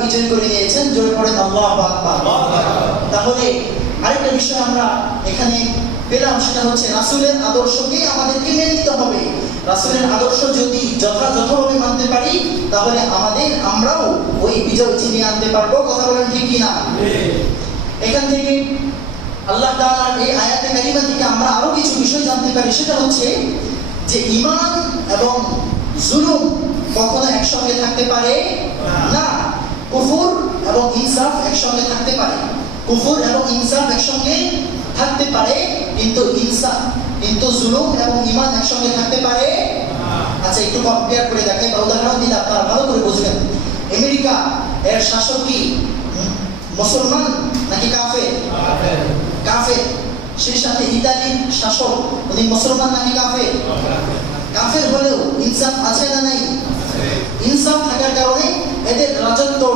বিজয় করে নিয়েছেন। জোরে পড়েন আল্লাহু আকবার। তাহলে আরেকটা বিষয় আমরা এখানে পেলাম, সেটা হচ্ছে রাসূলের আদর্শকে আমাদেরকে মেনে নিতে হবে। রাসূলের আদর্শ যদি যথাযথভাবে মানতে পারি, তাহলে আমরাও ওই বিজয় ছিনিয়ে আনতে পারবো। কথা বলেন ঠিক কিনা? এখান থেকে আল্লাহ তাআলার এই আয়াতে কারিমা থেকে আমরা আরো কিছু বিষয় জানতে পারি। সেটা হচ্ছে যে ঈমান এবং জুলুম কখনো একসঙ্গে থাকতে পারে না। কুফর এবং ইনসাফ একসঙ্গে থাকতে পারে। কুফর এবং ইনসাফ একসঙ্গে থাকতে পারে, কিন্তু জুলুম এবং ঈমান একসঙ্গে থাকতে পারে। আচ্ছা, একটু কম্পেয়ার করে দেখেন বা উদাহরণ দিলে আপনারা ভালো করে বুঝবেন। আমেরিকা এর শাসক কি মুসলমান নাকি কাফের? কাফের। সেই সাথে ইতালির শাসক উনি মুসলমান নাকি কাফের? কাফের হলেও ইনসাফ আছে না নাই? ইনসাফ থাকার কারণে এদের রাজত্ব